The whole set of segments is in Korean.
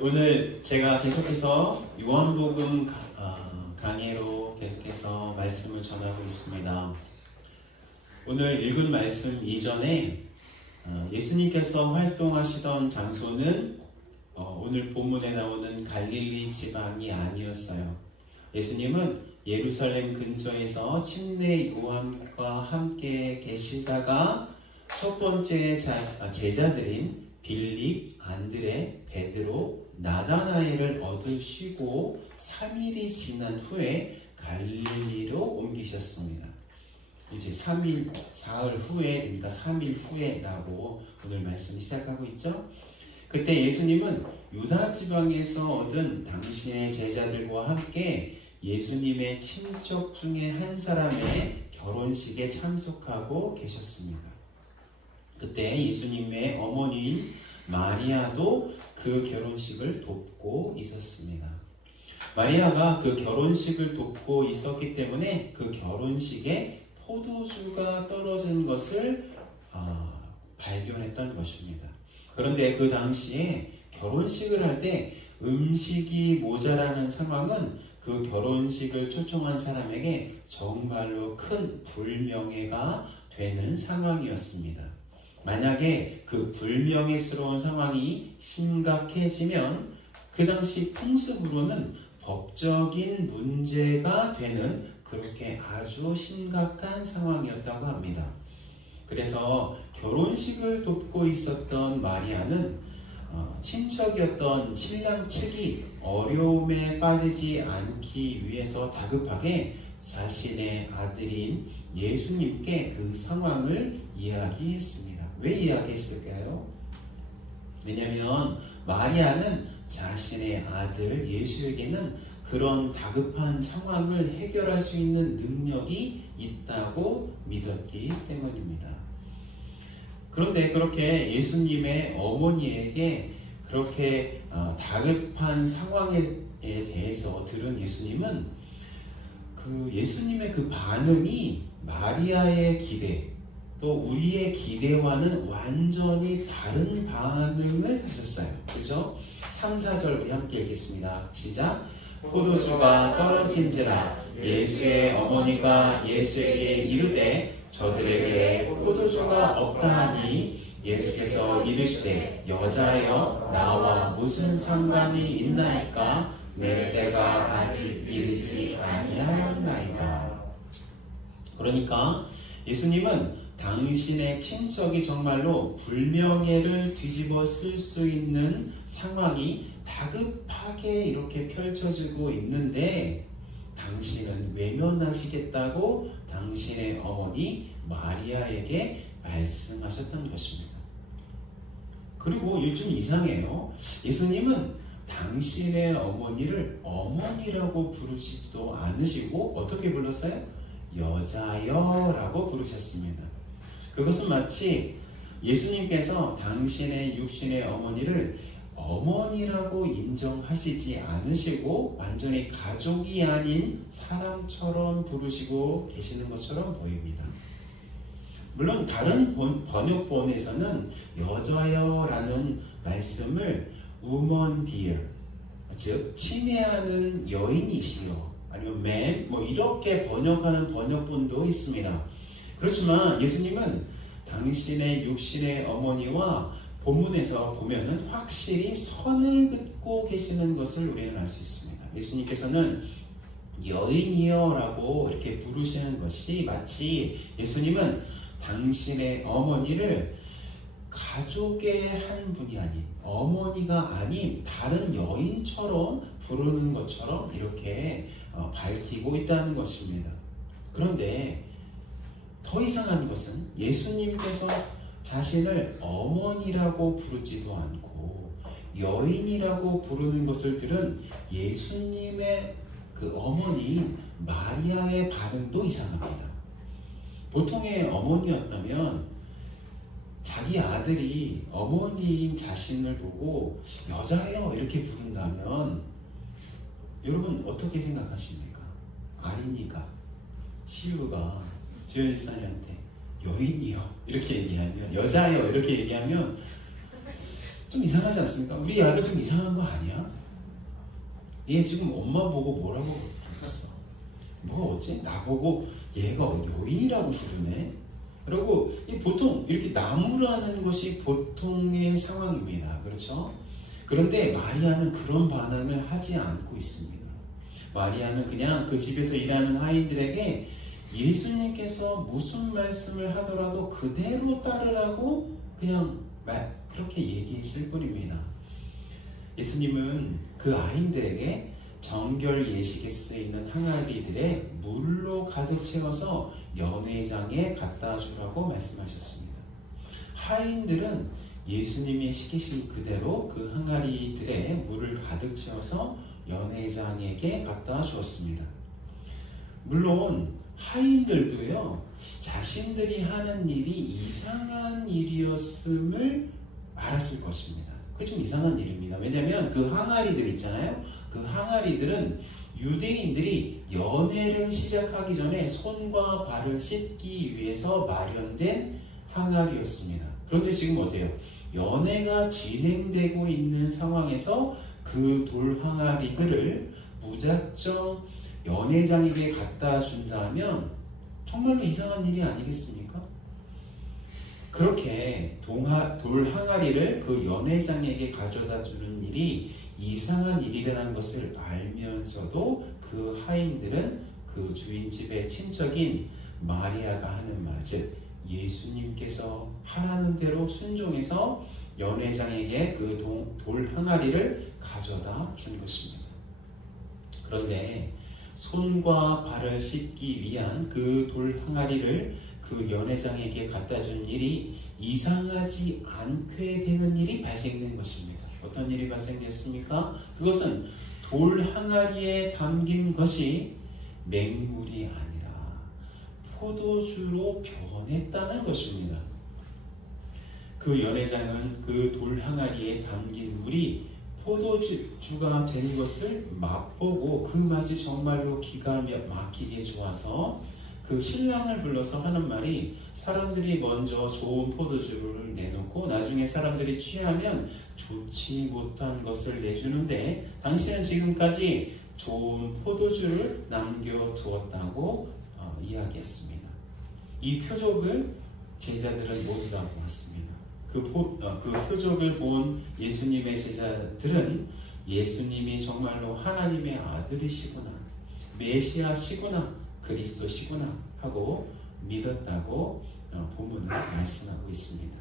오늘 제가 계속해서 요한복음 강해로 계속해서 말씀을 전하고 있습니다. 오늘 읽은 말씀 이전에 예수님께서 활동하시던 장소는 오늘 본문에 나오는 갈릴리 지방이 아니었어요. 예수님은 예루살렘 근처에서 침례 요한과 함께 계시다가 첫 번째 제자들인 빌립, 안드레, 베드로, 나다나엘을 얻으시고 3일이 지난 후에 갈릴리로 옮기셨습니다. 이제 3일, 사흘 후에, 그러니까 3일 후에라고 오늘 말씀을 시작하고 있죠. 그때 예수님은 유다 지방에서 얻은 당신의 제자들과 함께 예수님의 친척 중에 한 사람의 결혼식에 참석하고 계셨습니다. 그때 예수님의 어머니인 마리아도 그 결혼식을 돕고 있었습니다. 마리아가 그 결혼식을 돕고 있었기 때문에 그 결혼식에 포도주가 떨어진 것을 발견했던 것입니다. 그런데 그 당시에 결혼식을 할 때 음식이 모자라는 상황은 그 결혼식을 초청한 사람에게 정말로 큰 불명예가 되는 상황이었습니다. 만약에 그 불명예스러운 상황이 심각해지면 그 당시 풍습으로는 법적인 문제가 되는 그렇게 아주 심각한 상황이었다고 합니다. 그래서 결혼식을 돕고 있었던 마리아는 친척이었던 신랑 측이 어려움에 빠지지 않기 위해서 다급하게 자신의 아들인 예수님께 그 상황을 이야기했습니다. 왜 이야기했을까요? 왜냐하면 마리아는 자신의 아들 예수에게는 그런 다급한 상황을 해결할 수 있는 능력이 있다고 믿었기 때문입니다. 그런데 그렇게 예수님의 어머니에게 그렇게 다급한 상황에 대해서 들은 예수님은 그 예수님의 그 반응이 마리아의 기대 또 우리의 기대와는 완전히 다른 반응을 하셨어요. 그죠? 3, 4절 우리 함께 읽겠습니다. 시작! 포도주가 떨어진지라 예수의 어머니가 예수에게 이르되 저들에게 포도주가 없다 하니 예수께서 이르시되 여자여 나와 무슨 상관이 있나이까 내 때가 아직 이르지 아니하였나이다. 그러니까 예수님은 당신의 친척이 정말로 불명예를 뒤집어 쓸 수 있는 상황이 다급하게 이렇게 펼쳐지고 있는데 당신은 외면하시겠다고 당신의 어머니 마리아에게 말씀하셨던 것입니다. 그리고 요즘 이상해요. 예수님은 당신의 어머니를 어머니라고 부르시지도 않으시고 어떻게 불렀어요? 여자여 라고 부르셨습니다. 그것은 마치 예수님께서 당신의 육신의 어머니를 어머니라고 인정하시지 않으시고 완전히 가족이 아닌 사람처럼 부르시고 계시는 것처럼 보입니다. 물론 다른 번역본에서는 여자여라는 말씀을 woman dear, 즉 친애하는 여인이시여 아니면 man 이렇게 번역하는 번역본도 있습니다. 그렇지만 예수님은 당신의 육신의 어머니와 본문에서 보면은 확실히 선을 긋고 계시는 것을 우리는 알 수 있습니다. 예수님께서는 여인이여라고 이렇게 부르시는 것이 마치 예수님은 당신의 어머니를 가족의 한 분이 아닌 어머니가 아닌 다른 여인처럼 부르는 것처럼 이렇게 밝히고 있다는 것입니다. 그런데 더 이상한 것은 예수님께서 자신을 어머니라고 부르지도 않고 여인이라고 부르는 것을 들은 예수님의 그 어머니인 마리아의 반응도 이상합니다. 보통의 어머니였다면 자기 아들이 어머니인 자신을 보고 여자예요 이렇게 부른다면 여러분 어떻게 생각하십니까? 아니니까 시우가 주연 집사님한테 여인이요 이렇게 얘기하면 여자예요 이렇게 얘기하면 좀 이상하지 않습니까? 우리 아들 좀 이상한 거 아니야? 얘 지금 엄마 보고 뭐라고 부르겠어? 뭐 어째? 나보고 얘가 여인이라고 부르네? 그리고 보통 이렇게 나무라는 것이 보통의 상황입니다. 그렇죠? 그런데 마리아는 그런 반응을 하지 않고 있습니다. 마리아는 그냥 그 집에서 일하는 하인들에게 예수님께서 무슨 말씀을 하더라도 그대로 따르라고 그냥 그렇게 얘기했을 뿐입니다. 예수님은 그 아인들에게 정결 예식에 쓰이는 항아리들에 물로 가득 채워서 연회장에 갖다 주라고 말씀하셨습니다. 하인들은 예수님이 시키신 그대로 그 항아리들에 물을 가득 채워서 연회장에게 갖다 주었습니다. 물론 하인들도요, 자신들이 하는 일이 이상한 일이었음을 알았을 것입니다. 그게 좀 이상한 일입니다. 왜냐하면 그 항아리들 있잖아요. 그 항아리들은 유대인들이 연회를 시작하기 전에 손과 발을 씻기 위해서 마련된 항아리였습니다. 그런데 지금 어때요? 연회가 진행되고 있는 상황에서 그 돌 항아리들을 무작정 연회장에게 갖다 준다면 정말로 이상한 일이 아니겠습니까? 그렇게 돌 항아리를 그 연회장에게 가져다 주는 일이 이상한 일이라는 것을 알면서도 그 하인들은 그 주인집의 친척인 마리아가 하는 말, 즉 예수님께서 하라는 대로 순종해서 연회장에게 그 돌 항아리를 가져다 준 것입니다. 그런데 손과 발을 씻기 위한 그 돌 항아리를 그 연회장에게 갖다 준 일이 이상하지 않게 되는 일이 발생된 것입니다. 어떤 일이 발생됐습니까? 그것은 돌 항아리에 담긴 것이 맹물이 아니라 포도주로 변했다는 것입니다. 그 연회장은 그 돌 항아리에 담긴 물이 포도주가 된 것을 맛보고 그 맛이 정말로 기가 막히게 좋아서 그 신랑을 불러서 하는 말이, 사람들이 먼저 좋은 포도주를 내놓고 나중에 사람들이 취하면 좋지 못한 것을 내주는데 당신은 지금까지 좋은 포도주를 남겨두었다고 이야기했습니다. 이 표적을 제자들은 모두 다 보았습니다. 그 표적을 본 예수님의 제자들은 예수님이 정말로 하나님의 아들이시구나, 메시아시구나, 그리스도시구나 하고 믿었다고 본문은 말씀하고 있습니다.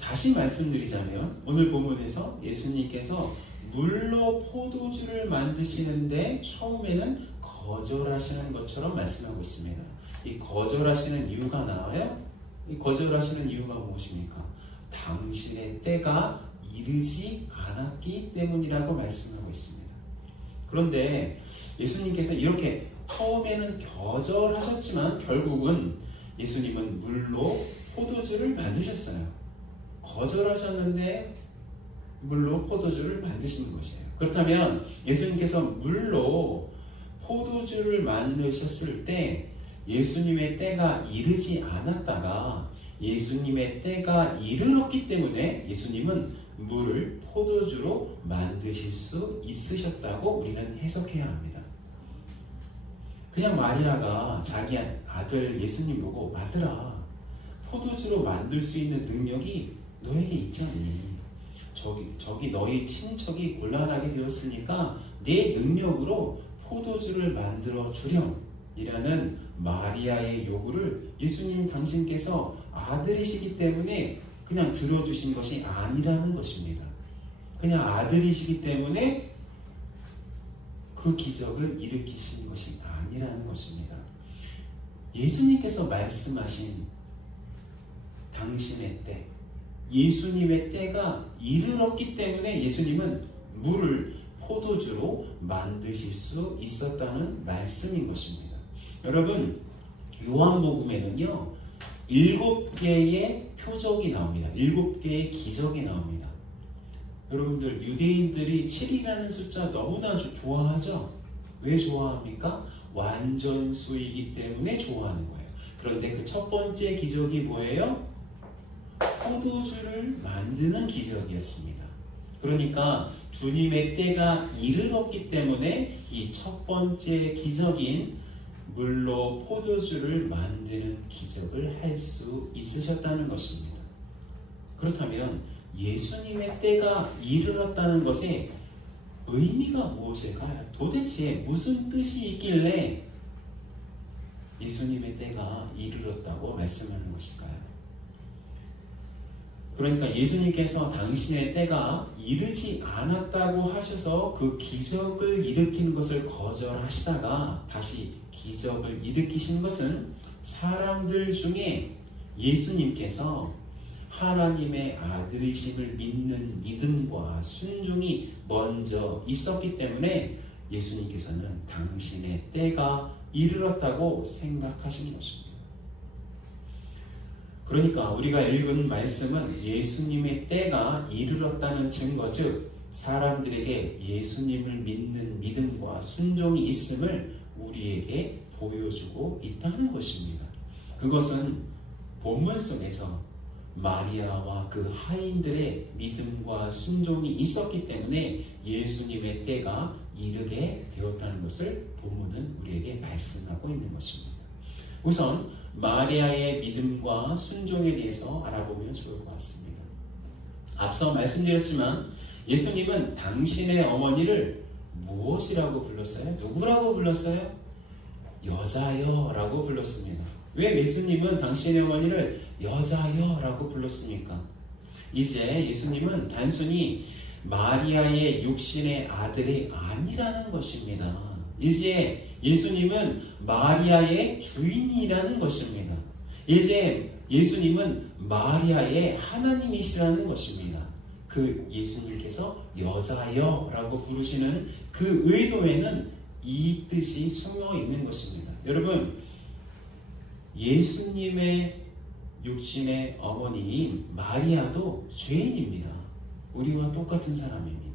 다시 말씀드리자면 오늘 본문에서 예수님께서 물로 포도주를 만드시는데 처음에는 거절하시는 것처럼 말씀하고 있습니다. 이 거절하시는 이유가 나와요? 이 거절하시는 이유가 무엇입니까? 당신의 때가 이르지 않았기 때문이라고 말씀하고 있습니다. 그런데 예수님께서 이렇게 처음에는 거절하셨지만 결국은 예수님은 물로 포도주를 만드셨어요. 거절하셨는데 물로 포도주를 만드시는 것이에요. 그렇다면 예수님께서 물로 포도주를 만드셨을 때 예수님의 때가 이르지 않았다가 예수님의 때가 이르렀기 때문에 예수님은 물을 포도주로 만드실 수 있으셨다고 우리는 해석해야 합니다. 그냥 마리아가 자기 아들 예수님 보고, 아들아, 포도주로 만들 수 있는 능력이 너에게 있지 않니? 저기 너희 친척이 곤란하게 되었으니까 내 능력으로 포도주를 만들어 주렴 이라는 마리아의 요구를 예수님 당신께서 아들이시기 때문에 그냥 들어주신 것이 아니라는 것입니다. 그냥 아들이시기 때문에 그 기적을 일으키신 것이 아니라는 것입니다. 예수님께서 말씀하신 당신의 때, 예수님의 때가 이르렀기 때문에 예수님은 물을 포도주로 만드실 수 있었다는 말씀인 것입니다. 여러분, 요한복음에는요 7개의 표적이 나옵니다. 7개의 기적이 나옵니다. 여러분들, 유대인들이 7이라는 숫자 너무나 좋아하죠? 왜 좋아합니까? 완전수이기 때문에 좋아하는 거예요. 그런데 그 첫 번째 기적이 뭐예요? 포도주를 만드는 기적이었습니다. 그러니까 주님의 때가 이르렀기 때문에 이 첫 번째 기적인 물로 포도주를 만드는 기적을 할 수 있으셨다는 것입니다. 그렇다면 예수님의 때가 이르렀다는 것에 의미가 무엇일까요? 도대체 무슨 뜻이 있길래 예수님의 때가 이르렀다고 말씀하는 것일까요? 그러니까 예수님께서 당신의 때가 이르지 않았다고 하셔서 그 기적을 일으키는 것을 거절하시다가 다시 기적을 일으키신 것은 사람들 중에 예수님께서 하나님의 아들이심을 믿는 믿음과 순종이 먼저 있었기 때문에 예수님께서는 당신의 때가 이르렀다고 생각하신 것입니다. 그러니까 우리가 읽은 말씀은 예수님의 때가 이르렀다는 증거, 즉 사람들에게 예수님을 믿는 믿음과 순종이 있음을 우리에게 보여주고 있다는 것입니다. 그것은 본문 속에서 마리아와 그 하인들의 믿음과 순종이 있었기 때문에 예수님의 때가 이르게 되었다는 것을 본문은 우리에게 말씀하고 있는 것입니다. 우선 마리아의 믿음과 순종에 대해서 알아보면 좋을 것 같습니다. 앞서 말씀드렸지만 예수님은 당신의 어머니를 무엇이라고 불렀어요? 누구라고 불렀어요? 여자여 라고 불렀습니다. 왜 예수님은 당신의 어머니를 여자여 라고 불렀습니까? 이제 예수님은 단순히 마리아의 육신의 아들이 아니라는 것입니다. 이제 예수님은 마리아의 주인이라는 것입니다. 이제 예수님은 마리아의 하나님이시라는 것입니다. 그 예수님께서 여자여라고 부르시는 그 의도에는 이 뜻이 숨어 있는 것입니다. 여러분, 예수님의 육신의 어머니인 마리아도 죄인입니다. 우리와 똑같은 사람입니다.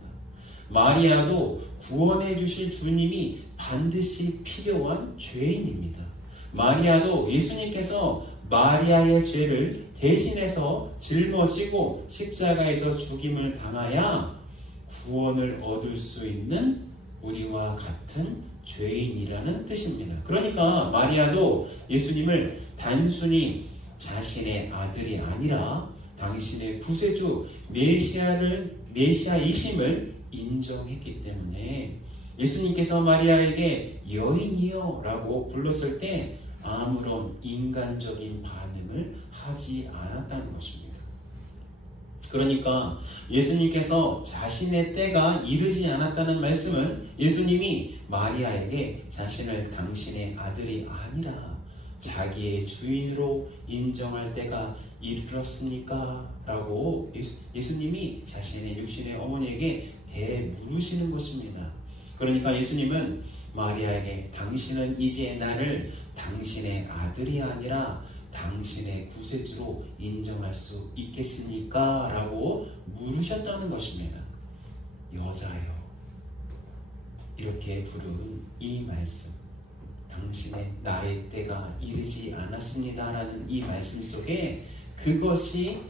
마리아도 구원해 주실 주님이 반드시 필요한 죄인입니다. 마리아도 예수님께서 마리아의 죄를 대신해서 짊어지고 십자가에서 죽임을 당하여 구원을 얻을 수 있는 우리와 같은 죄인이라는 뜻입니다. 그러니까 마리아도 예수님을 단순히 자신의 아들이 아니라 당신의 구세주 메시아이심을 인정했기 때문에 예수님께서 마리아에게 여인이여 라고 불렀을 때 아무런 인간적인 반응을 하지 않았다는 것입니다. 그러니까 예수님께서 자신의 때가 이르지 않았다는 말씀은 예수님이 마리아에게 자신을 당신의 아들이 아니라 자기의 주인으로 인정할 때가 이르렀으니까 라고 예수님이 자신의 육신의 어머니에게 대물으시는 것입니다. 그러니까 예수님은 마리아에게 당신은 이제 나를 당신의 아들이 아니라 당신의 구세주로 인정할 수 있겠습니까? 라고 물으셨다는 것입니다. 여자여, 이렇게 부르는 이 말씀, 당신의 나의 때가 이르지 않았습니다 라는 이 말씀 속에 그것이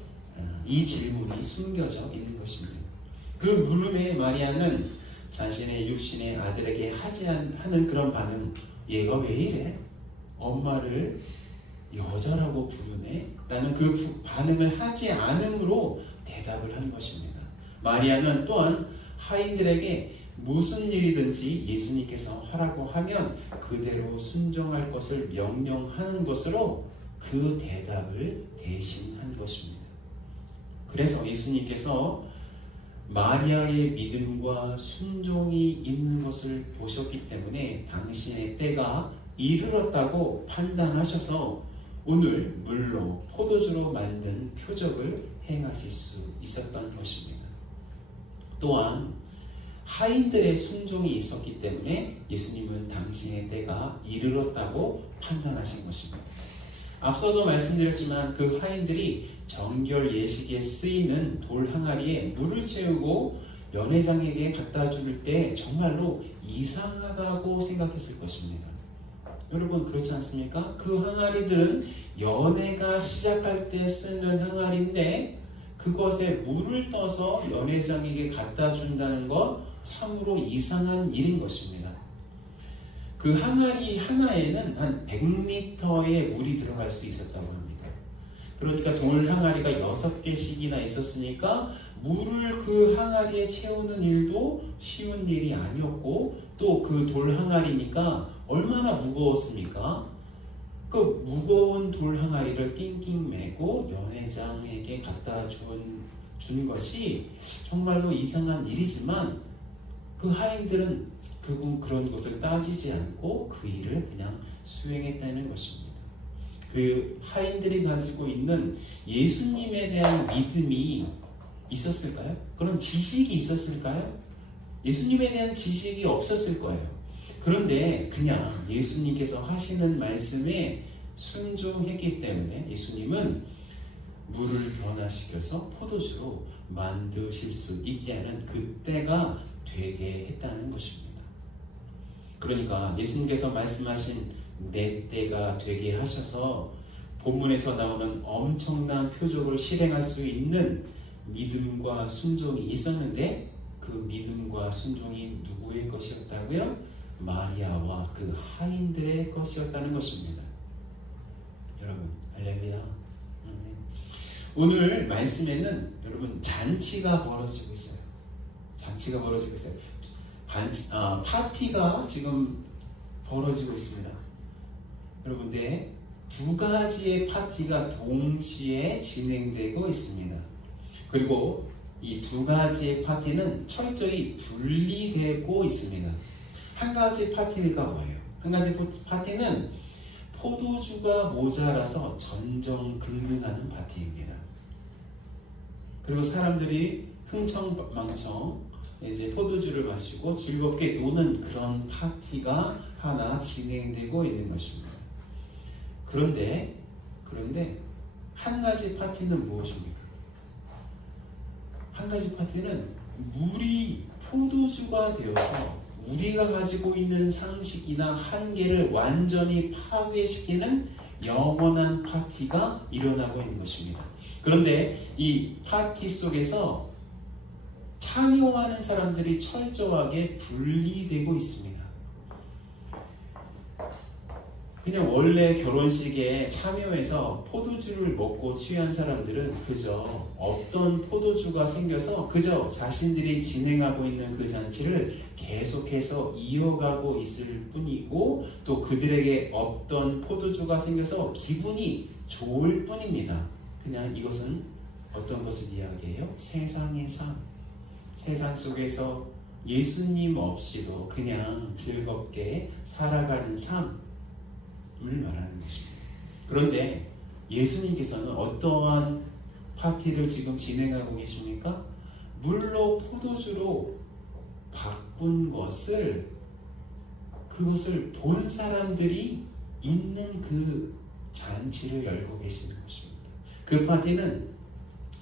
이 질문이 숨겨져 있는 것입니다. 그 물음에 마리아는 자신의 육신의 아들에게 하지 않는 그런 반응, 얘가 왜 이래? 엄마를 여자라고 부르네? 라는 그 반응을 하지 않음으로 대답을 한 것입니다. 마리아는 또한 하인들에게 무슨 일이든지 예수님께서 하라고 하면 그대로 순종할 것을 명령하는 것으로 그 대답을 대신한 것입니다. 그래서 예수님께서 마리아의 믿음과 순종이 있는 것을 보셨기 때문에 당신의 때가 이르렀다고 판단하셔서 오늘 물로 포도주로 만든 표적을 행하실 수 있었던 것입니다. 또한 하인들의 순종이 있었기 때문에 예수님은 당신의 때가 이르렀다고 판단하신 것입니다. 앞서도 말씀드렸지만 그 하인들이 정결 예식에 쓰이는 돌 항아리에 물을 채우고 연회장에게 갖다 줄 때 정말로 이상하다고 생각했을 것입니다. 여러분 그렇지 않습니까? 그 항아리들은 연회가 시작할 때 쓰는 항아리인데 그것에 물을 떠서 연회장에게 갖다 준다는 것 참으로 이상한 일인 것입니다. 그 항아리 하나에는 한 100리터의 물이 들어갈 수 있었다고 합니다. 그러니까 돌 항아리가 6개씩이나 있었으니까 물을 그 항아리에 채우는 일도 쉬운 일이 아니었고 또 그 돌 항아리니까 얼마나 무거웠습니까? 그 무거운 돌 항아리를 낑낑 메고 연회장에게 갖다 준 것이 정말로 이상한 일이지만 그 하인들은 그런 것을 따지지 않고 그 일을 그냥 수행했다는 것입니다. 그 하인들이 가지고 있는 예수님에 대한 믿음이 있었을까요? 그런 지식이 있었을까요? 예수님에 대한 지식이 없었을 거예요. 그런데 그냥 예수님께서 하시는 말씀에 순종했기 때문에 예수님은 물을 변화시켜서 포도주로 만드실 수 있게 하는 그때가 되게 했다는 것입니다. 그러니까 예수님께서 말씀하신 내 때가 되게 하셔서 본문에서 나오는 엄청난 표적을 실행할 수 있는 믿음과 순종이 있었는데 그 믿음과 순종이 누구의 것이었다고요? 마리아와 그 하인들의 것이었다는 것입니다. 여러분, 할렐루야. 오늘 말씀에는 여러분 잔치가 벌어지고 있어요. 잔치가 벌어지고 있어요. 파티가 지금 벌어지고 있습니다. 여러분, 네, 두 가지의 파티가 동시에 진행되고 있습니다. 그리고 이 두 가지의 파티는 철저히 분리되고 있습니다. 한 가지 파티가 뭐예요? 한 가지 파티는 포도주가 모자라서 전전긍긍하는 파티입니다. 그리고 사람들이 흥청망청 이제 포도주를 마시고 즐겁게 노는 그런 파티가 하나 진행되고 있는 것입니다. 그런데 한 가지 파티는 무엇입니까? 한 가지 파티는 물이 포도주가 되어서 우리가 가지고 있는 상식이나 한계를 완전히 파괴시키는 영원한 파티가 일어나고 있는 것입니다. 그런데 이 파티 속에서 참여하는 사람들이 철저하게 분리되고 있습니다. 그냥 원래 결혼식에 참여해서 포도주를 먹고 취한 사람들은 그저 어떤 포도주가 생겨서 그저 자신들이 진행하고 있는 그 잔치를 계속해서 이어가고 있을 뿐이고 또 그들에게 어떤 포도주가 생겨서 기분이 좋을 뿐입니다. 그냥 이것은 어떤 것을 이야기해요? 세상의 삶. 세상 속에서 예수님 없이도 그냥 즐겁게 살아가는 삶 말하는 것입니다. 그런데 예수님께서는 어떠한 파티를 지금 진행하고 계십니까? 물로 포도주로 바꾼 그것을 본 사람들이 있는 그 잔치를 열고 계시는 것입니다. 그 파티는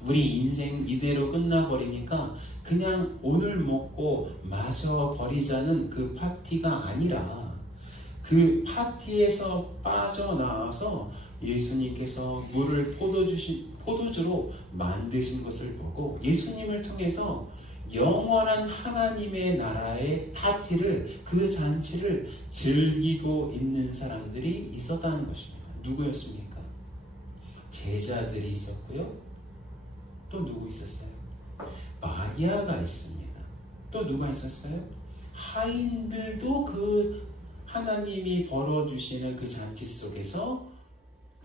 우리 인생 이대로 끝나버리니까 그냥 오늘 먹고 마셔버리자는 그 파티가 아니라 그 파티에서 빠져나와서 예수님께서 물을 포도주로 만드신 것을 보고 예수님을 통해서 영원한 하나님의 나라의 파티를 그 잔치를 즐기고 있는 사람들이 있었다는 것입니다. 누구였습니까? 제자들이 있었고요. 또 누구 있었어요? 마리아가 있습니다. 또 누가 있었어요? 하인들도 그 하나님이 벌어주시는 그 잔치 속에서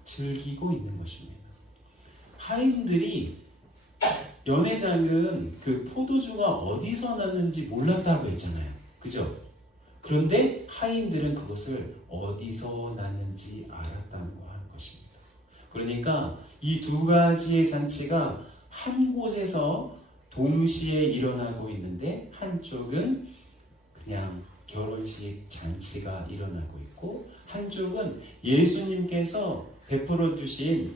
즐기고 있는 것입니다. 하인들이 연회장은 그 포도주가 어디서 났는지 몰랐다고 했잖아요. 그죠? 그런데 하인들은 그것을 어디서 났는지 알았다는 것입니다. 그러니까 이 두 가지의 잔치가 한 곳에서 동시에 일어나고 있는데 한쪽은 그냥 결혼식 잔치가 일어나고 있고 한쪽은 예수님께서 베풀어 주신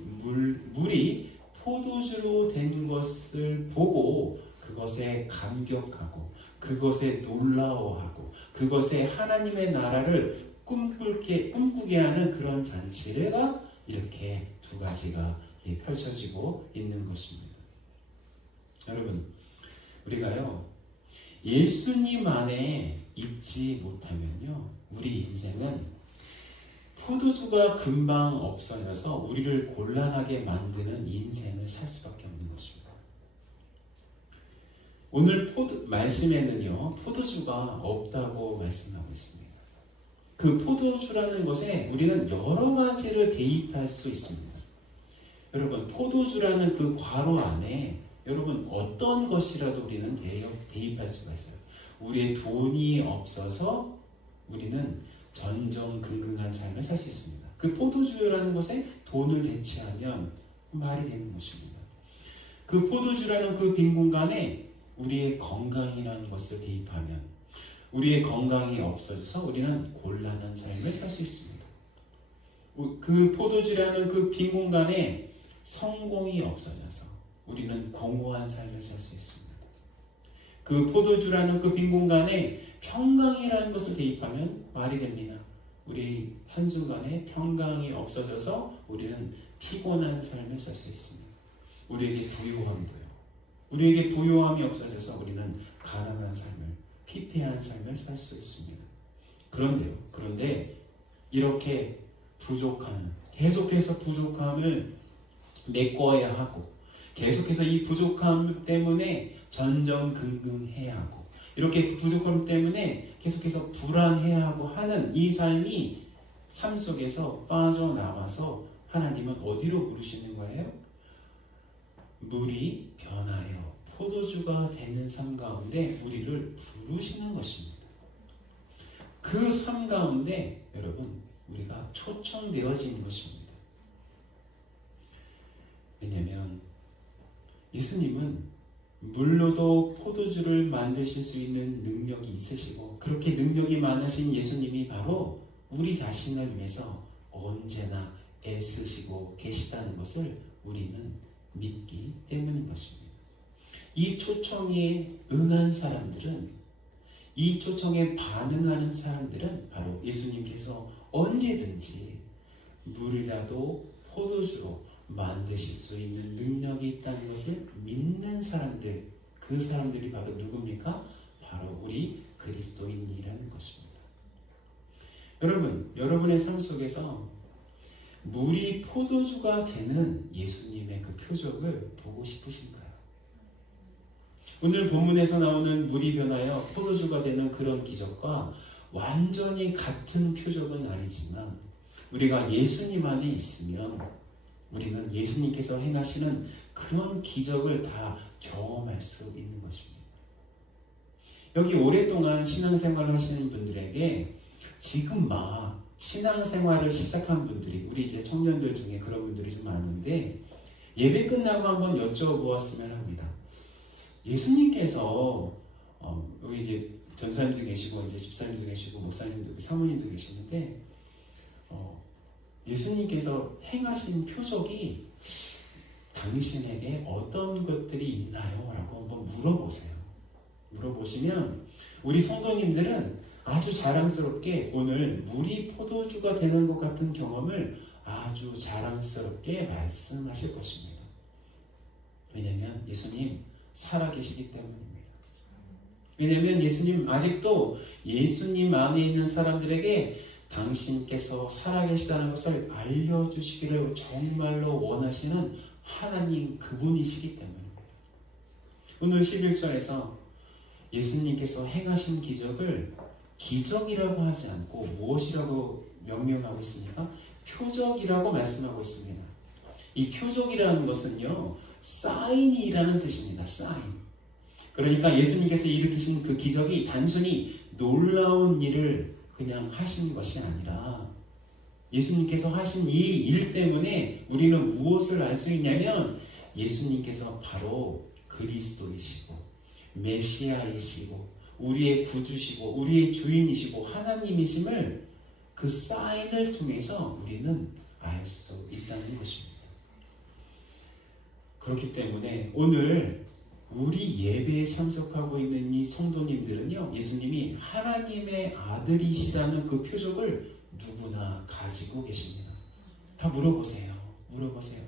물이 포도주로 된 것을 보고 그것에 감격하고 그것에 놀라워하고 그것에 하나님의 나라를 꿈꾸게 하는 그런 잔치가 이렇게 두 가지가 펼쳐지고 있는 것입니다. 여러분, 우리가요 예수님 안에 있지 못하면요 우리 인생은 포도주가 금방 없어져서 우리를 곤란하게 만드는 인생을 살 수밖에 없는 것입니다. 오늘 말씀에는요 포도주가 없다고 말씀하고 있습니다. 그 포도주라는 것에 우리는 여러 가지를 대입할 수 있습니다. 여러분, 포도주라는 그 괄호 안에 여러분 어떤 것이라도 우리는 대입할 수가 있어요. 우리의 돈이 없어서 우리는 전전긍긍한 삶을 살 수 있습니다. 그 포도주라는 것에 돈을 대체하면 말이 되는 것입니다. 그 포도주라는 그 빈 공간에 우리의 건강이라는 것을 대입하면 우리의 건강이 없어져서 우리는 곤란한 삶을 살 수 있습니다. 그 포도주라는 그 빈 공간에 성공이 없어져서 우리는 공허한 삶을 살 수 있습니다. 그 포도주라는 그 빈 공간에 평강이라는 것을 대입하면 말이 됩니다. 우리 한순간에 평강이 없어져서 우리는 피곤한 삶을 살 수 있습니다. 우리에게 부유함도요. 우리에게 부유함이 없어져서 우리는 가난한 삶을, 피폐한 삶을 살 수 있습니다. 그런데 이렇게 계속해서 부족함을 메꿔야 하고 계속해서 이 부족함 때문에 전전긍긍해야 하고 이렇게 부족함 때문에 계속해서 불안해야 하고 하는 이 삶이 삶 속에서 빠져나와서 하나님은 어디로 부르시는 거예요? 물이 변하여 포도주가 되는 삶 가운데 우리를 부르시는 것입니다. 그 삶 가운데 여러분 우리가 초청되어진 것입니다. 왜냐하면 예수님은 물로도 포도주를 만드실 수 있는 능력이 있으시고 그렇게 능력이 많으신 예수님이 바로 우리 자신을 위해서 언제나 애쓰시고 계시다는 것을 우리는 믿기 때문인 것입니다. 이 초청에 응한 사람들은 이 초청에 반응하는 사람들은 바로 예수님께서 언제든지 물이라도 포도주로 만드실 수 있는 능력이 있다는 것을 믿는 사람들, 그 사람들이 바로 누굽니까? 바로 우리 그리스도인이라는 것입니다. 여러분, 여러분의 삶 속에서 물이 포도주가 되는 예수님의 그 표적을 보고 싶으신가요? 오늘 본문에서 나오는 물이 변하여 포도주가 되는 그런 기적과 완전히 같은 표적은 아니지만 우리가 예수님 안에 있으면 우리는 예수님께서 행하시는 그런 기적을 다 경험할 수 있는 것입니다. 여기 오랫동안 신앙생활을 하시는 분들에게 지금 막 신앙생활을 시작한 분들이 우리 이제 청년들 중에 그런 분들이 좀 많은데 예배 끝나고 한번 여쭤보았으면 합니다. 예수님께서 여기 이제 전사님도 계시고 이제 집사님도 계시고 목사님도 사모님도 계시는데 예수님께서 행하신 표적이 당신에게 어떤 것들이 있나요? 라고 한번 물어보세요. 물어보시면 우리 성도님들은 아주 자랑스럽게 오늘 물이 포도주가 되는 것 같은 경험을 아주 자랑스럽게 말씀하실 것입니다. 왜냐하면 예수님 살아계시기 때문입니다. 왜냐하면 예수님 아직도 예수님 안에 있는 사람들에게 당신께서 살아계시다는 것을 알려주시기를 정말로 원하시는 하나님 그분이시기 때문입니다. 오늘 11절에서 예수님께서 행하신 기적을 기적이라고 하지 않고 무엇이라고 명명하고 있습니까? 표적이라고 말씀하고 있습니다. 이 표적이라는 것은요 사인이라는 뜻입니다. 사인. 그러니까 예수님께서 일으키신 그 기적이 단순히 놀라운 일을 그냥 하신 것이 아니라 예수님께서 하신 이 일 때문에 우리는 무엇을 알 수 있냐면 예수님께서 바로 그리스도이시고 메시아이시고 우리의 구주시고 우리의 주인이시고 하나님이심을 그 사인을 통해서 우리는 알 수 있다는 것입니다. 그렇기 때문에 오늘 우리 예배에 참석하고 있는 이 성도님들은요 예수님이 하나님의 아들이시라는 그 표적을 누구나 가지고 계십니다. 다 물어보세요. 물어보세요.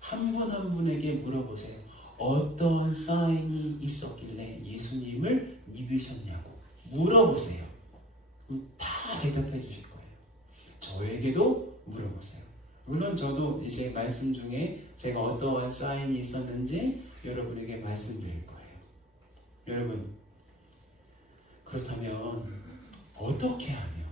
한 분 한 분에게 물어보세요. 어떤 사인이 있었길래 예수님을 믿으셨냐고 물어보세요. 그럼 다 대답해 주실 거예요. 저에게도 물어보세요. 물론 저도 이제 말씀 중에 제가 어떠한 사인이 있었는지 여러분에게 말씀드릴 거예요. 여러분, 그렇다면 어떻게 하면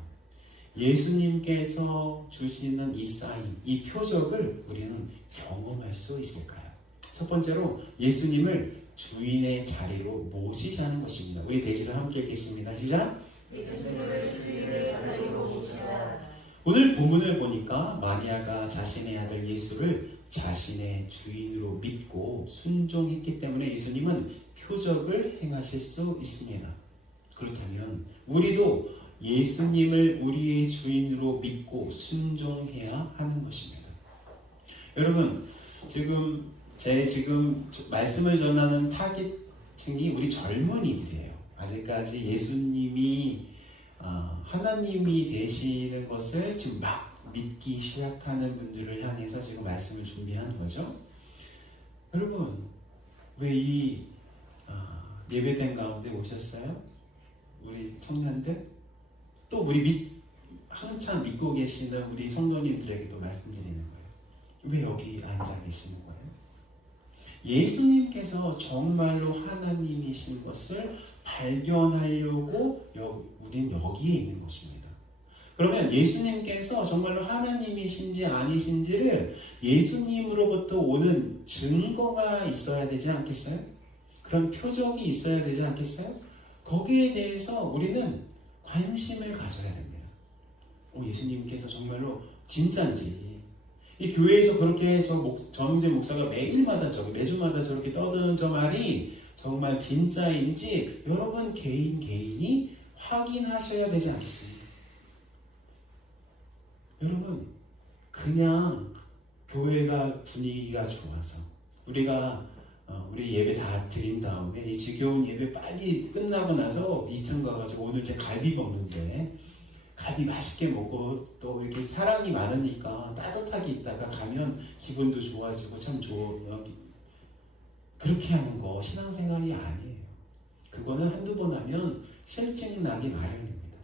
예수님께서 주시는 이 사인, 이 표적을 우리는 경험할 수 있을까요? 첫 번째로 예수님을 주인의 자리로 모시자는 것입니다. 우리 대지를 함께 읽겠습니다. 시작! 예수님을 주인의 자리로 모시자. 오늘 본문을 보니까 마리아가 자신의 아들 예수를 자신의 주인으로 믿고 순종했기 때문에 예수님은 표적을 행하실 수 있습니다. 그렇다면 우리도 예수님을 우리의 주인으로 믿고 순종해야 하는 것입니다. 여러분, 지금 말씀을 전하는 타깃층이 우리 젊은이들이에요. 아직까지 예수님이 하나님이 되시는 것을 지금 막 믿기 시작하는 분들을 향해서 지금 말씀을 준비하는 거죠. 여러분, 왜 이 예배된 가운데 오셨어요? 우리 청년들? 또 우리 한참 믿고 계시는 우리 성도님들에게도 말씀드리는 거예요. 왜 여기 앉아 계시는 거예요? 예수님께서 정말로 하나님이신 것을 발견하려고 우린 여기에 있는 것입니다. 그러면 예수님께서 정말로 하나님이신지 아니신지를 예수님으로부터 오는 증거가 있어야 되지 않겠어요? 그런 표적이 있어야 되지 않겠어요? 거기에 대해서 우리는 관심을 가져야 됩니다. 예수님께서 정말로 진짜인지, 이 교회에서 그렇게 정재 목사가 매주마다 저렇게 떠드는 저 말이 정말 진짜인지 여러분 개인이 확인하셔야 되지 않겠습니까? 여러분, 그냥 교회가 분위기가 좋아서 우리 예배 다 드린 다음에 이 지겨운 예배 빨리 끝나고 나서 2층 가가지고 오늘 제 갈비 먹는데 갈비 맛있게 먹고 또 이렇게 사랑이 많으니까 따뜻하게 있다가 가면 기분도 좋아지고 참 좋은, 그렇게 하는 거 신앙생활이 아니에요. 그거는 한두 번 하면 실증 나기 마련입니다.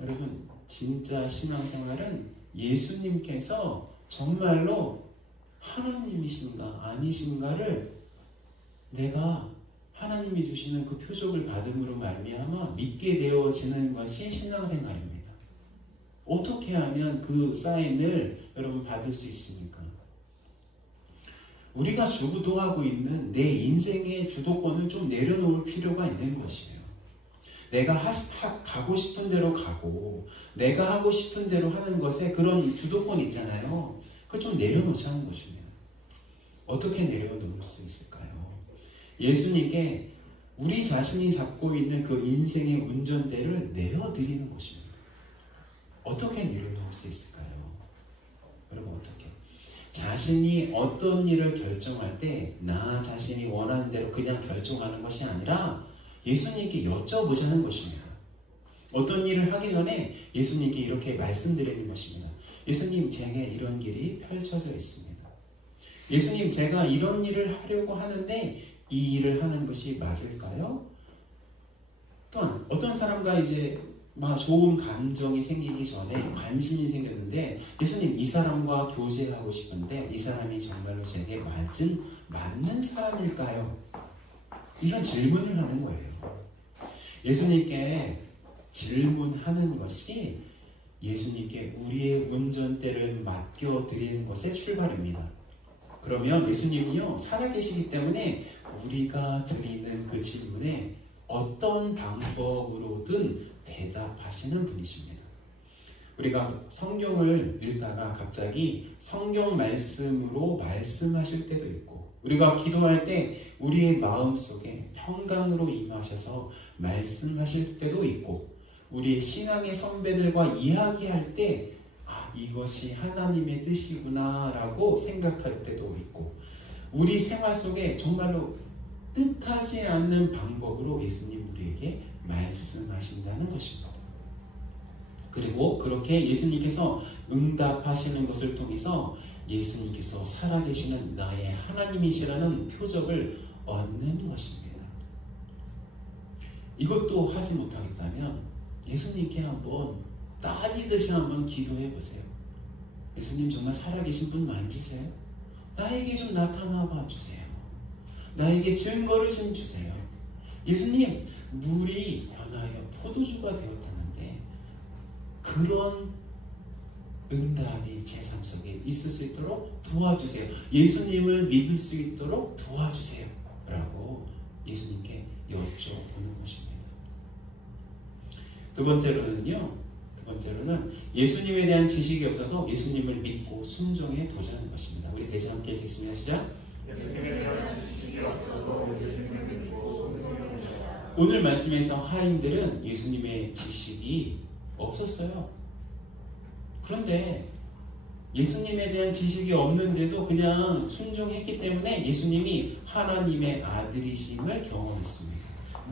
여러분, 진짜 신앙생활은 예수님께서 정말로 하나님이신가 아니신가를 내가 하나님이 주시는 그 표적을 받음으로 말미암아 믿게 되어지는 것이 신앙생활입니다. 어떻게 하면 그 사인을 여러분 받을 수 있습니까? 우리가 주도하고 있는 내 인생의 주도권을 좀 내려놓을 필요가 있는 것이에요. 내가 가고 싶은 대로 가고 내가 하고 싶은 대로 하는 것에 그런 주도권 있잖아요. 그걸 좀 내려놓자는 것입니다. 어떻게 내려놓을 수 있을까요? 예수님께 우리 자신이 잡고 있는 그 인생의 운전대를 내어드리는 것입니다. 어떻게 내려놓을 수 있을까요? 여러분, 어떻게? 자신이 어떤 일을 결정할 때 나 자신이 원하는 대로 그냥 결정하는 것이 아니라 예수님께 여쭤보자는 것입니다. 어떤 일을 하기 전에 예수님께 이렇게 말씀드리는 것입니다. 예수님, 제게 이런 길이 펼쳐져 있습니다. 예수님, 제가 이런 일을 하려고 하는데 이 일을 하는 것이 맞을까요? 또한 어떤 사람과 이제 막 좋은 감정이 생기기 전에 관심이 생겼는데 예수님, 이 사람과 교제하고 싶은데 이 사람이 정말로 제게 맞는 사람일까요? 이런 질문을 하는 거예요. 예수님께 질문하는 것이 예수님께 우리의 운전대를 맡겨드리는 것의 출발입니다. 그러면 예수님은요, 살아계시기 때문에 우리가 드리는 그 질문에 어떤 방법으로든 대답하시는 분이십니다. 우리가 성경을 읽다가 갑자기 성경 말씀으로 말씀하실 때도 있고, 우리가 기도할 때 우리의 마음속에 평강으로 임하셔서 말씀하실 때도 있고, 우리의 신앙의 선배들과 이야기할 때 이것이 하나님의 뜻이구나 라고 생각할 때도 있고, 우리 생활 속에 정말로 뜻하지 않는 방법으로 예수님 우리에게 말씀하신다는 것입니다. 그리고 그렇게 예수님께서 응답하시는 것을 통해서 예수님께서 살아계시는 나의 하나님이시라는 표적을 얻는 것입니다. 이것도 하지 못하겠다면 예수님께 한번 따지듯이 한번 기도해 보세요. 예수님 정말 살아계신 분 만지세요? 나에게 좀 나타나 봐 주세요. 나에게 증거를 좀 주세요. 예수님, 물이 변하여 포도주가 되었다는데 그런 응답이 제 삶 속에 있을 수 있도록 도와주세요. 예수님을 믿을 수 있도록 도와주세요. 라고 예수님께 여쭤보는 것입니다. 두 번째로는 예수님에 대한 지식이 없어서 예수님을 믿고 순종해 보자는 것입니다. 우리 대신 함께 읽겠습니다. 시작. 예수님에 대한 지식이 없어도 예수님을 믿고 순종해 보자. 오늘 말씀에서 하인들은 예수님의 지식이 없었어요. 그런데 예수님에 대한 지식이 없는데도 그냥 순종했기 때문에 예수님이 하나님의 아들이심을 경험했습니다.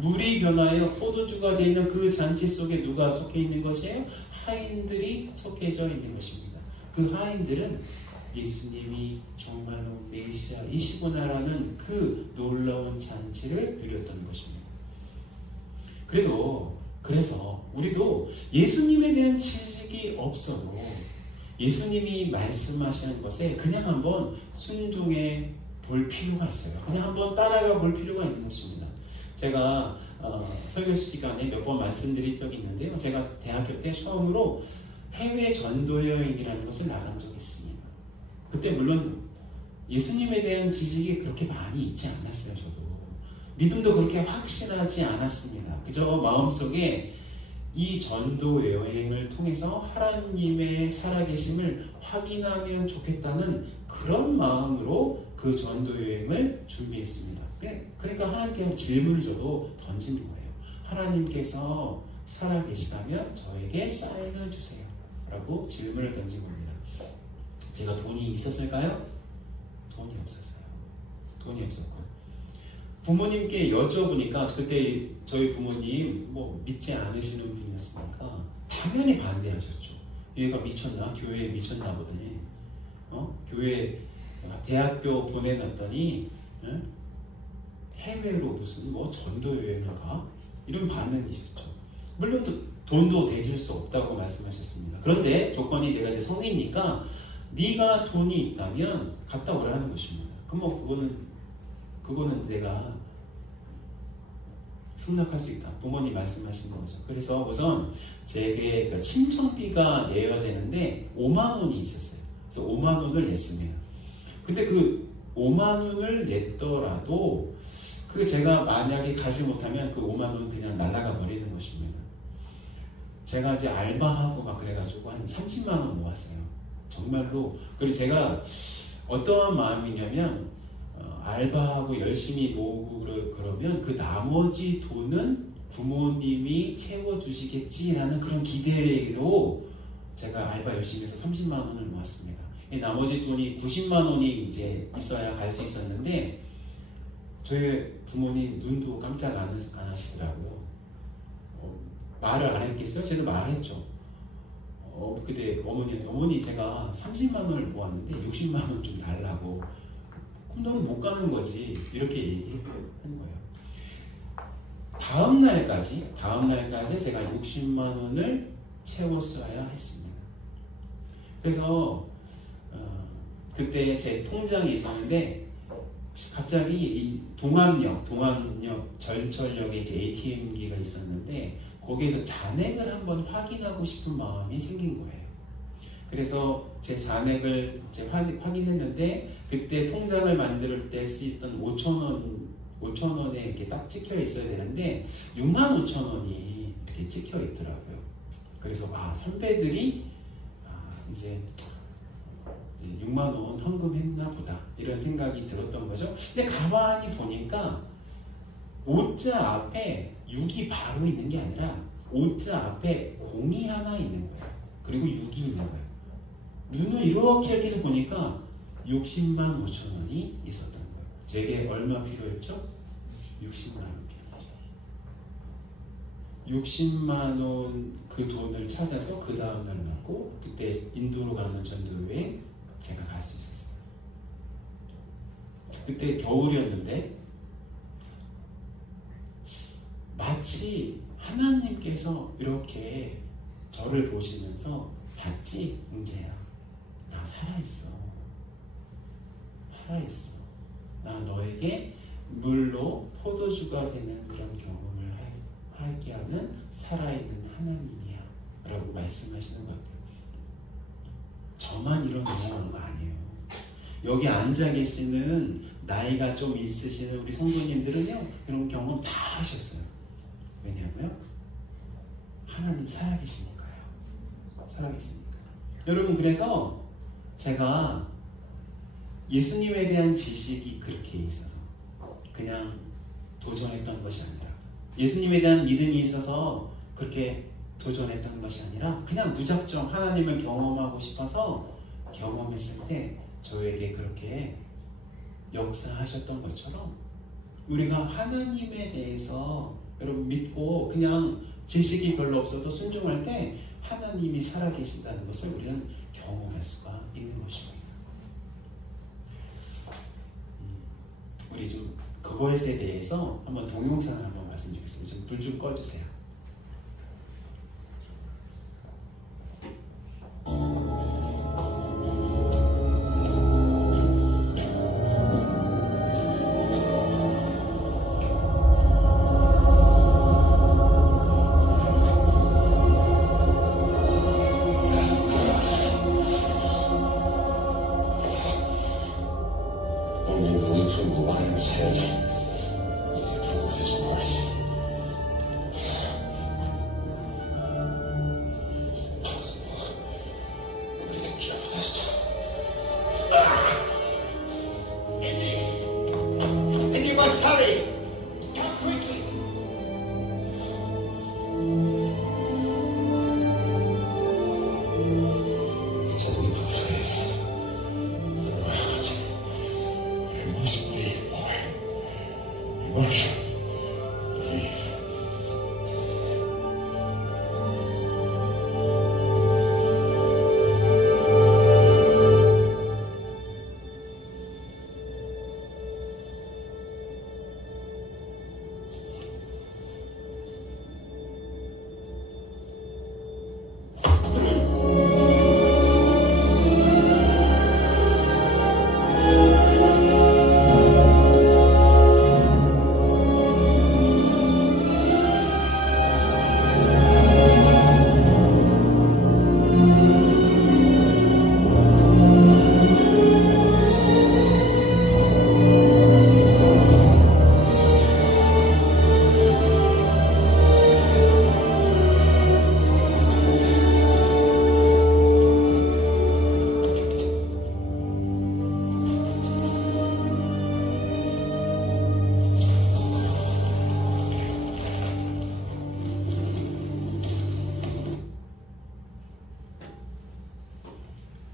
물이 변하여 포도주가 되는 그 잔치 속에 누가 속해 있는 것이에요? 하인들이 속해져 있는 것입니다. 그 하인들은 예수님이 정말로 메시아이시구나라는 그 놀라운 잔치를 누렸던 것입니다. 그래서 우리도 예수님에 대한 지식이 없어도 예수님이 말씀하시는 것에 그냥 한번 순종해 볼 필요가 있어요. 그냥 한번 따라가 볼 필요가 있는 것입니다. 제가 설교 시간에 몇 번 말씀드린 적이 있는데요. 제가 대학교 때 처음으로 해외 전도 여행이라는 것을 나간 적이 있습니다. 그때 물론 예수님에 대한 지식이 그렇게 많이 있지 않았어요. 저도 믿음도 그렇게 확실하지 않았습니다. 그저 마음속에 이 전도 여행을 통해서 하나님의 살아계심을 확인하면 좋겠다는 그런 마음으로 그 전도 여행을 준비했습니다. 그러니까 하나님께 질문을 저도 던진 거예요. 하나님께서 살아계시다면 저에게 사인을 주세요. 라고 질문을 던진 겁니다. 제가 돈이 있었을까요? 돈이 없었어요. 돈이 없었고 부모님께 여쭤보니까 그때 저희 부모님 믿지 않으시는 분이었으니까 당연히 반대하셨죠. 얘가 미쳤나? 교회에 미쳤나 보네. 교회 대학교 보내놨더니 해외로 무슨 전도 여행을 가? 이런 반응이셨죠. 물론 돈도 대줄 수 없다고 말씀하셨습니다. 그런데 조건이 제가 이제 성인이니까 네가 돈이 있다면 갔다 오라는 것입니다. 그럼 그거는 내가 승낙할 수 있다. 부모님 말씀하신 거죠. 그래서 우선 제게 신청비가 내야 되는데 5만 원이 있었어요. 그래서 5만 원을 냈습니다. 근데 그 5만 원을 냈더라도 그 제가 만약에 가지 못하면 그 5만 원은 그냥 날아가 버리는 것입니다. 제가 이제 알바하고 막 그래가지고 한 30만 원 모았어요. 정말로. 그리고 제가 어떠한 마음이냐면 알바하고 열심히 모으고 그러면 그 나머지 돈은 부모님이 채워주시겠지라는 그런 기대로 제가 알바 열심히 해서 30만 원을 모았습니다. 나머지 돈이 90만 원이 이제 있어야 갈 수 있었는데 저희 부모님 눈도 깜짝 안 하시더라고요. 말을 안 했겠어요? 제가 말했죠. 근데 어머니 제가 30만 원을 모았는데 60만 원 좀 달라고. 그럼 너는 못 가는 거지. 이렇게 얘기한 거예요. 다음 날까지 제가 60만 원을 채웠어야 했습니다. 그래서 그때 제 통장이 있었는데 갑자기 이 동암역 절철역에 이제 ATM기가 있었는데 거기에서 잔액을 한번 확인하고 싶은 마음이 생긴 거예요. 그래서 제 잔액을 확인했는데 그때 통장을 만들 때 쓰였던 5천 원에 이렇게 딱 찍혀 있어야 되는데 6만 5천 원이 이렇게 찍혀 있더라고요. 그래서 선배들이 이제 6만 원 헌금했나 보다 이런 생각이 들었던 거죠. 근데 가만히 보니까 오자 앞에 6이 바로 있는 게 아니라 오자 앞에 0이 하나 있는 거예요. 그리고 6이 있는 거예요. 눈을 이렇게 해서 보니까 60만 5천 원이 있었던 거예요. 제게 얼마 필요했죠? 60만 원 필요했죠. 60만 원 그 돈을 찾아서 그 다음날 나고 그때 인도로 가는 전도여행 제가 갈 수 있었어요. 그때 겨울이었는데 마치 하나님께서 이렇게 저를 보시면서 봤지? 응재야, 나 살아있어. 살아있어. 나 너에게 물로 포도주가 되는 그런 경험을 하게 하는 살아있는 하나님이야 라고 말씀하시는 것 같아요. 저만 이런 경험한 거 아니에요. 여기 앉아 계시는 나이가 좀 있으시는 우리 성도님들은요, 이런 경험 다 하셨어요. 왜냐고요? 하나님 살아계시니까요. 살아계시니까. 여러분, 그래서 제가 예수님에 대한 지식이 그렇게 있어서 그냥 도전했던 것이 아니라, 예수님에 대한 믿음이 있어서 그렇게 도전했던 것이 아니라 그냥 무작정 하나님을 경험하고 싶어서 경험했을 때 저에게 그렇게 역사하셨던 것처럼 우리가 하나님에 대해서 여러분 믿고 그냥 지식이 별로 없어도 순종할 때 하나님이 살아계신다는 것을 우리는 경험할 수가 있는 것입니다. 우리 좀 그거에 대해서 한번 동영상을 한번 말씀드리겠습니다. 좀 불 좀 꺼주세요. Only brutal lion's head. You prove his worth. Possible. But we can jump this. Indy must hurry! Come quickly! It's a leap of faith. You must believe, boy. You must believe.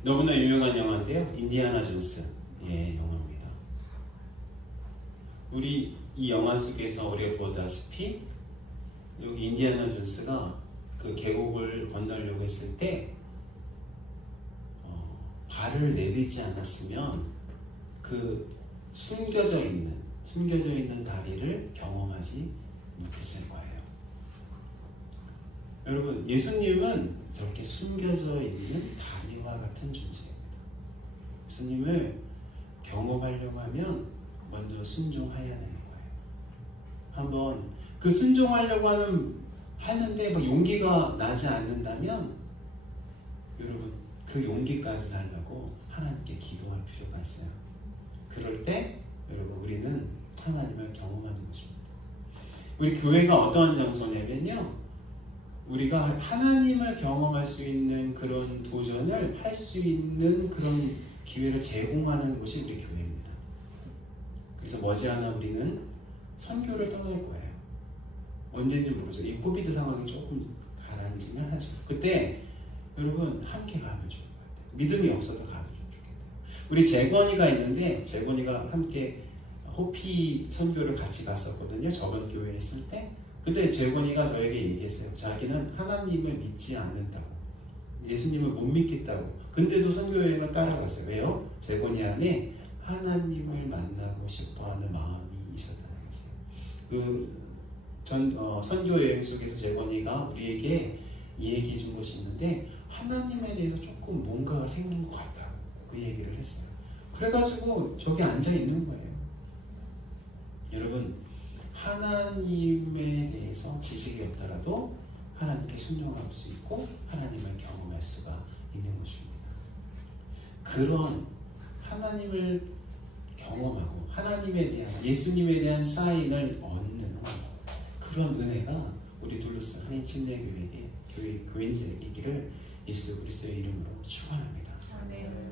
너무나 유명한 영화인데요. 인디아나 존스의 영화입니다. 우리 이 영화 속에서 우리가 보다시피 여기 인디아나 존스가 그 계곡을 건너려고 했을 때 발을 내딛지 않았으면 그 숨겨져 있는 다리를 경험하지 못했을 거예요. 여러분, 예수님은 저렇게 숨겨져 있는 다리와 같은 존재입니다. 예수님을 경험하려고 하면 먼저 순종해야 되는 거예요. 한번 그 순종하려고 하는데 뭐 용기가 나지 않는다면 여러분, 그 용기까지 달라고 하나님께 기도할 필요가 있어요. 그럴 때 여러분, 우리는 하나님을 경험하는 것입니다. 우리 교회가 어떠한 장소냐면요, 우리가 하나님을 경험할 수 있는 그런 도전을 할 수 있는 그런 기회를 제공하는 곳이 우리 교회입니다. 그래서 머지않아 우리는 선교를 떠날 거예요. 언제인지 모르죠. 이 코비드 상황이 조금 가라앉으면 하죠. 그때 여러분 함께 가면 좋을 것 같아요. 믿음이 없어도 가면 좋겠다. 우리 재건이가 있는데, 재건이가 함께 호피 선교를 같이 갔었거든요. 저번 교회에 있을 때 근데 재건이가 저에게 얘기했어요. 자기는 하나님을 믿지 않는다고. 예수님을 못 믿겠다고. 근데도 선교여행을 따라갔어요. 왜요? 재건이 안에 하나님을 만나고 싶어하는 마음이 있었다는 거죠. 선교여행 속에서 재건이가 우리에게 얘기해 준 것이 있는데 하나님에 대해서 조금 뭔가가 생긴 것 같다. 그 얘기를 했어요. 그래가지고 저기 앉아 있는 거예요. 여러분, 하나님에 대해서 지식이 없더라도 하나님께 순종할 수 있고 하나님을 경험할 수가 있는 것입니다. 그런 하나님을 경험하고 하나님에 대한 예수님에 대한 사인을 얻는 그런 은혜가 우리 둘러싼 한인 침례교회에게 교인들에게 있기를 예수 그리스도의 이름으로 축원합니다. 아멘.